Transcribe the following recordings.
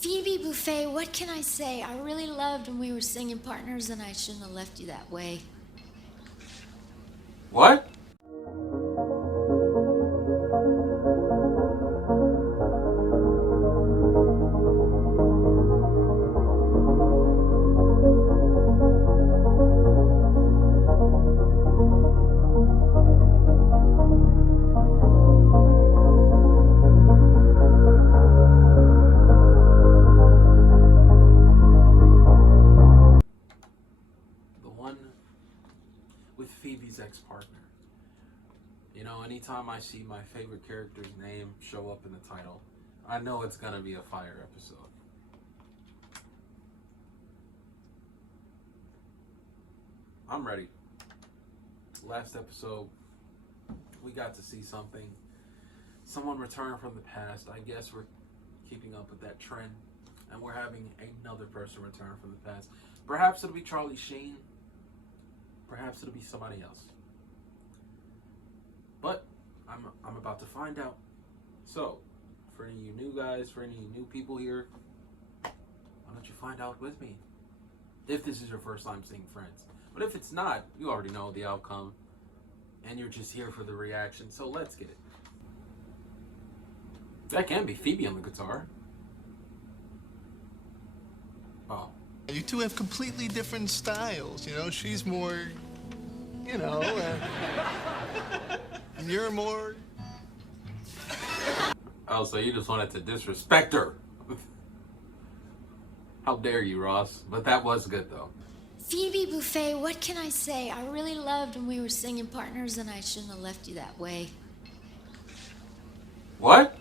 Phoebe Buffet, what can I say? I really loved when we were singing partners, and I shouldn't have left you that way. What? With Phoebe's ex-partner. You know, anytime I see my favorite character's name show up in the title, I know it's gonna be a fire episode. I'm ready. Last episode, we got to see something. Someone returned from the past. I guess we're keeping up with that trend, and we're having another person return from the past. Perhaps it'll be Charlie Sheen. Perhaps it'll be somebody else. But I'm about to find out. So, for any of you new guys, for any new people here, why don't you find out with me? If this is your first time seeing Friends. But if it's not, you already know the outcome. And you're just here for the reaction, so let's get it. That can be Phoebe on the guitar. Oh. You two have completely different styles, you know? She's more, you know, and you're more... Oh, so you just wanted to disrespect her. How dare you, Ross? But that was good, though. Phoebe Buffet, what can I say? I really loved when we were singing partners, and I shouldn't have left you that way. What?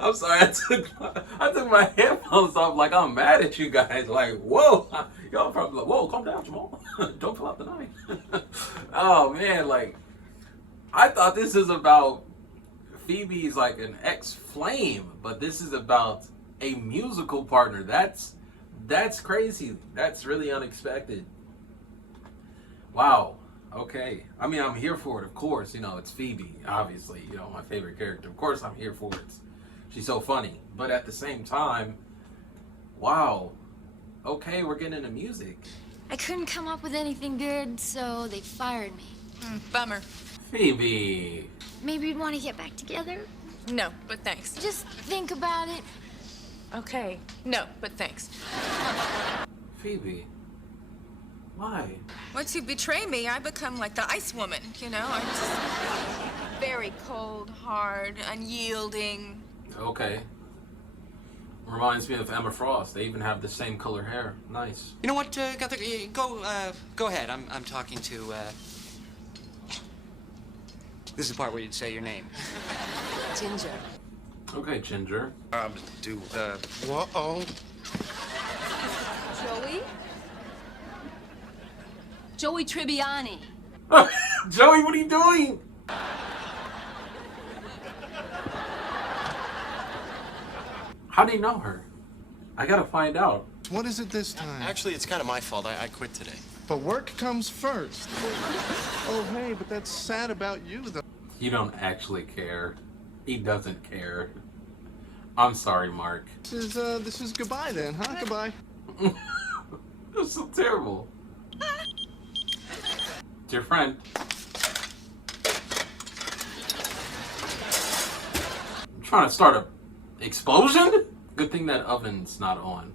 I'm sorry, I took my headphones off like I'm mad at you guys. Like, whoa, y'all probably like, whoa, calm down, Jamal. Don't pull out the knife. Oh man, like, I thought this is about Phoebe's like an ex-flame, but this is about a musical partner. That's crazy. That's really unexpected. Wow. Okay. I mean, I'm here for it, of course. You know, it's Phoebe, obviously. You know, my favorite character. Of course, I'm here for it. She's so funny. But at the same time, wow. Okay, we're getting into music. I couldn't come up with anything good, so they fired me. Bummer. Phoebe. Maybe you'd want to get back together? No, but thanks. Just think about it. Okay. No, but thanks. Phoebe. Why? Once you betray me, I become like the ice woman, you know? I'm just very cold, hard, unyielding. Okay. Reminds me of Emma Frost. They even have the same color hair. Nice. You know what, Gunther, go ahead. I'm talking to, This is the part where you'd say your name. Ginger. Okay, Ginger. Whoa. Joey? Joey Tribbiani. Joey, what are you doing? How do you know her? I gotta find out. What is it this time? Actually, it's kind of my fault. I quit today. But work comes first. Oh, hey, but that's sad about you, though. You don't actually care. He doesn't care. I'm sorry, Mark. This is goodbye then, huh? Goodbye. That's so terrible. It's your friend. I'm trying to start a explosion? Good thing that oven's not on.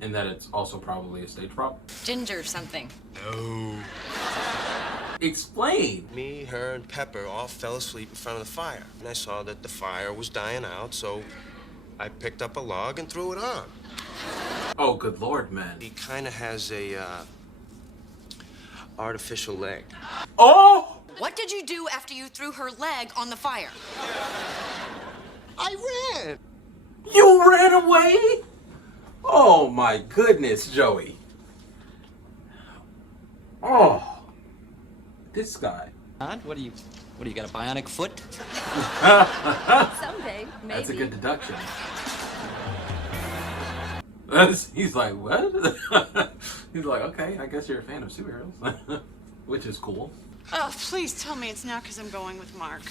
And that it's also probably a stage prop. Ginger something. No. Explain. Me, her, and Pepper all fell asleep in front of the fire. And I saw that the fire was dying out, so I picked up a log and threw it on. Oh, good Lord, man. He kind of has a, artificial leg. Oh! What did you do after you threw her leg on the fire? I ran. You ran away? Oh my goodness, Joey. Oh, this guy. What do you got, a bionic foot? Someday, maybe. That's a good deduction. He's like, what? He's like, okay, I guess you're a fan of superheroes. Which is cool. Oh, please tell me it's not because I'm going with Mark.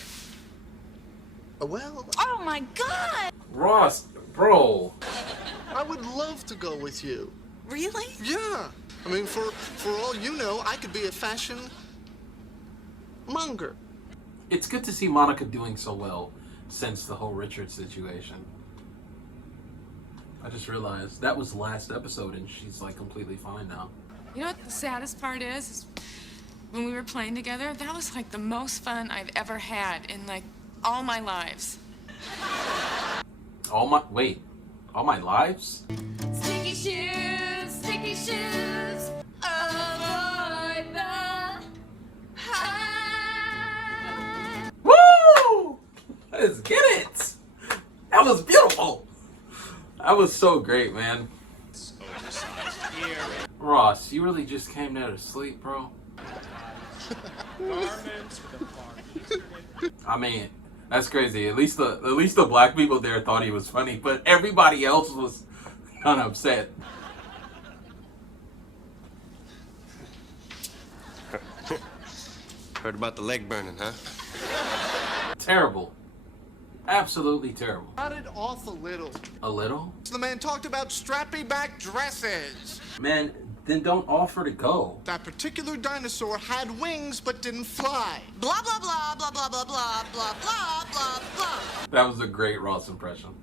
Well, Oh my God! Ross, bro. I would love to go with you. Really? Yeah. I mean, for all you know, I could be a fashion monger. It's good to see Monica doing so well since the whole Richard situation. I just realized that was the last episode and she's like completely fine now. You know what the saddest part is when we were playing together, that was like the most fun I've ever had in like all my lives. All my lives? Sticky shoes, avoid the high. Woo! Let's get it! That was beautiful! That was so great, man. Ross, you really just came there to sleep, bro? I mean, that's crazy. At least the black people there thought he was funny, but everybody else was kind of upset. Heard about the leg burning, huh? Terrible. Absolutely terrible. Cut it off a little. A little? The man talked about strappy back dresses. Man, then don't offer to go. That particular dinosaur had wings but didn't fly. Blah, blah, blah, blah, blah, blah, blah, blah, blah, blah, blah. That was a great Ross impression.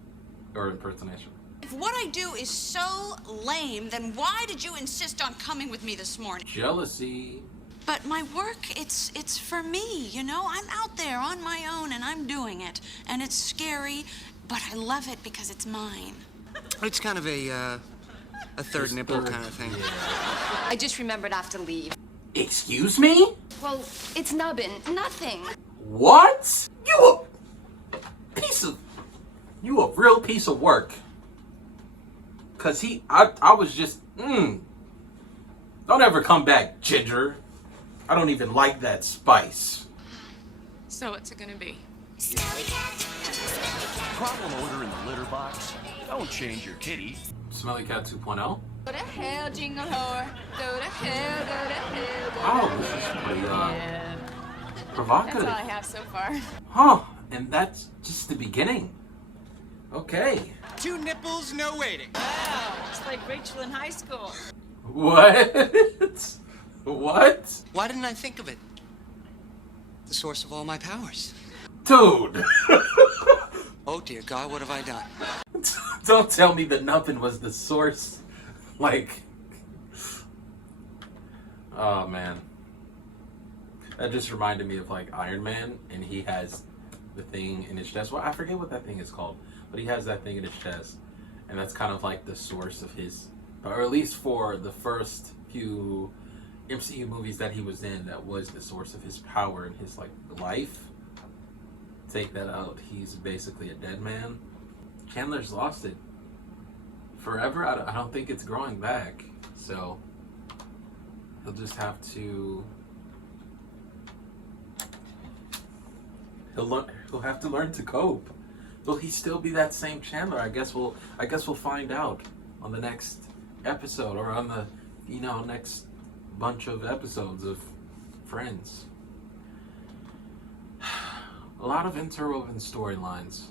Or impersonation. If what I do is so lame, then why did you insist on coming with me this morning? Jealousy. But my work, it's for me, you know? I'm out there on my own and I'm doing it. And it's scary, but I love it because it's mine. It's kind of a third nipple kind of thing. I just remembered I have to leave. Excuse me? Well, it's nubbin. Nothing. What? You a real piece of work. Cause I was just, Don't ever come back, Ginger. I don't even like that spice. So what's it gonna be? Problem order in the litter box. Don't change your kitty. Smelly Cat 2.0? Go to hell, jingle whore. Go to hell, go to hell. Oh, this is pretty, provocative. That's all I have so far. Huh, and that's just the beginning. Okay. 2 nipples, no waiting. Wow, it's like Rachel in high school. What? What? Why didn't I think of it? The source of all my powers. Dude. Oh dear God, what have I done? Don't tell me that nothing was the source. Like, oh man. That just reminded me of like Iron Man, and he has the thing in his chest. Well, I forget what that thing is called, but he has that thing in his chest, and that's kind of like the source of his, or at least for the first few MCU movies that he was in, that was the source of his power in his like life. Take that out, he's basically a dead man. Chandler's lost it forever. I don't think it's growing back, so he'll just have to he'll have to learn to cope. Will he still be that same Chandler? I guess we'll find out on the next episode, or on the next bunch of episodes of Friends. A lot of interwoven storylines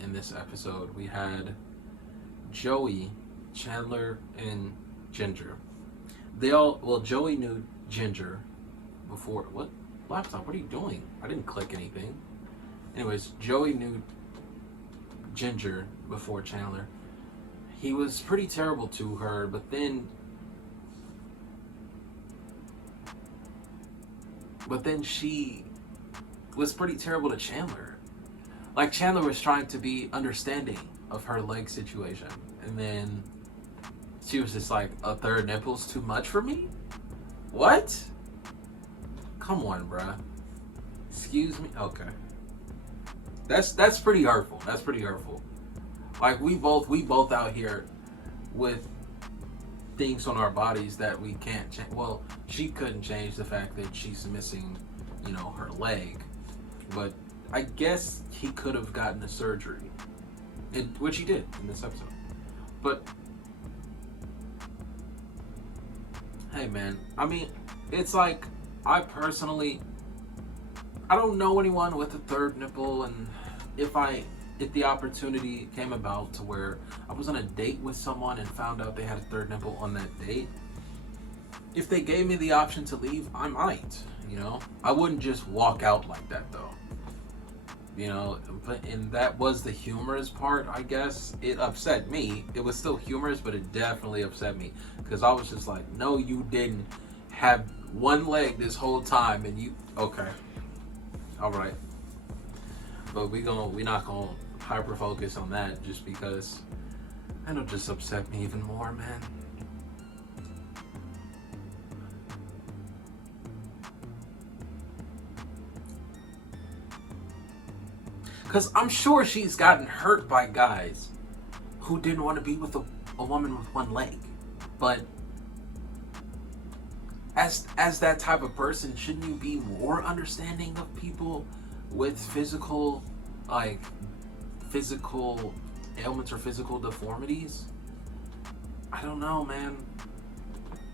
in this episode. We had Joey, Chandler, and Ginger. Joey knew Ginger before. What? Laptop, what are you doing? I didn't click anything. Anyways, Joey knew Ginger before Chandler. He was pretty terrible to her, but then she was pretty terrible to Chandler. Like, Chandler was trying to be understanding of her leg situation, and then she was just like, a third nipple's too much for me? What? Come on, bruh. Excuse me? Okay. That's pretty hurtful. That's pretty hurtful. Like, we both out here with things on our bodies that we can't change. Well, she couldn't change the fact that she's missing, her leg. But I guess he could have gotten a surgery, which he did in this episode. But hey, man, I mean, it's like, I personally I don't know anyone with a third nipple, and if the opportunity came about to where I was on a date with someone and found out they had a third nipple on that date, if they gave me the option to leave, I might, you know. I wouldn't just walk out like that though. You know, and that was the humorous part, I guess. It upset me. It was still humorous, but it definitely upset me. Because I was just like, no, you didn't have one leg this whole time, and you, okay. Alright. But we're not gonna hyper focus on that just because that'll just upset me even more, man. Because I'm sure she's gotten hurt by guys who didn't want to be with a woman with one leg. But as that type of person, shouldn't you be more understanding of people with physical ailments or physical deformities? I don't know, man.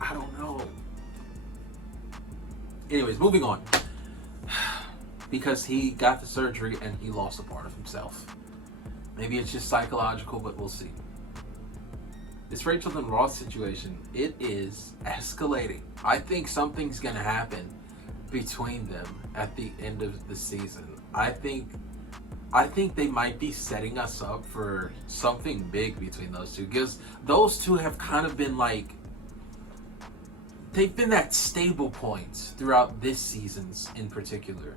I don't know. Anyways, moving on. Because he got the surgery and he lost a part of himself. Maybe it's just psychological, but we'll see. This Rachel and Ross situation, it is escalating. I think something's gonna happen between them at the end of the season. I think they might be setting us up for something big between those two, because those two have kind of been like, they've been that stable point throughout this season's in particular.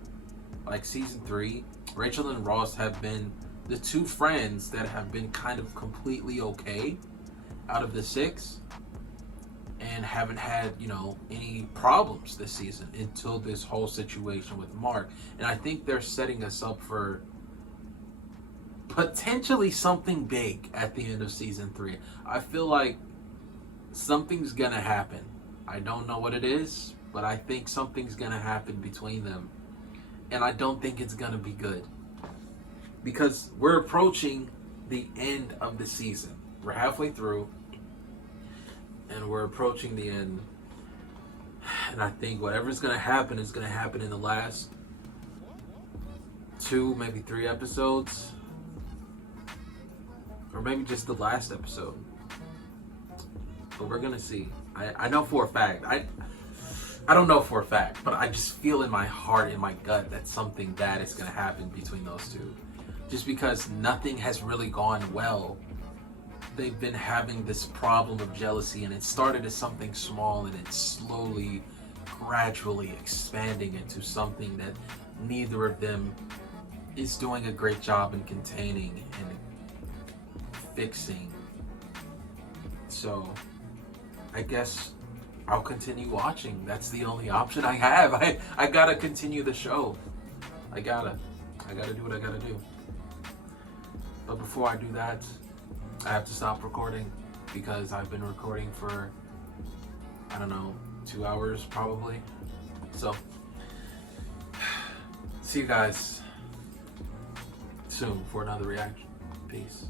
Like season 3, Rachel and Ross have been the two friends that have been kind of completely okay out of the 6 and haven't had, you know, any problems this season until this whole situation with Mark. And I think they're setting us up for potentially something big at the end of season 3. I feel like something's gonna happen. I don't know what it is, but I think something's gonna happen between them. And I don't think it's gonna be good. Because we're approaching the end of the season. We're halfway through. And we're approaching the end. And I think whatever's gonna happen is gonna happen in the last 2, maybe 3 episodes. Or maybe just the last episode. But we're gonna see. I know for a fact. I don't know for a fact, but I just feel in my heart, in my gut, that something bad is going to happen between those two. Just because nothing has really gone well. They've been having this problem of jealousy, and it started as something small, and it's slowly, gradually expanding into something that neither of them is doing a great job in containing and fixing. So, I guess I'll continue watching. That's the only option I have. I gotta continue the show. I gotta do what I gotta do. But before I do that, I have to stop recording because I've been recording for, I don't know, 2 hours probably. So, see you guys soon for another reaction. Peace.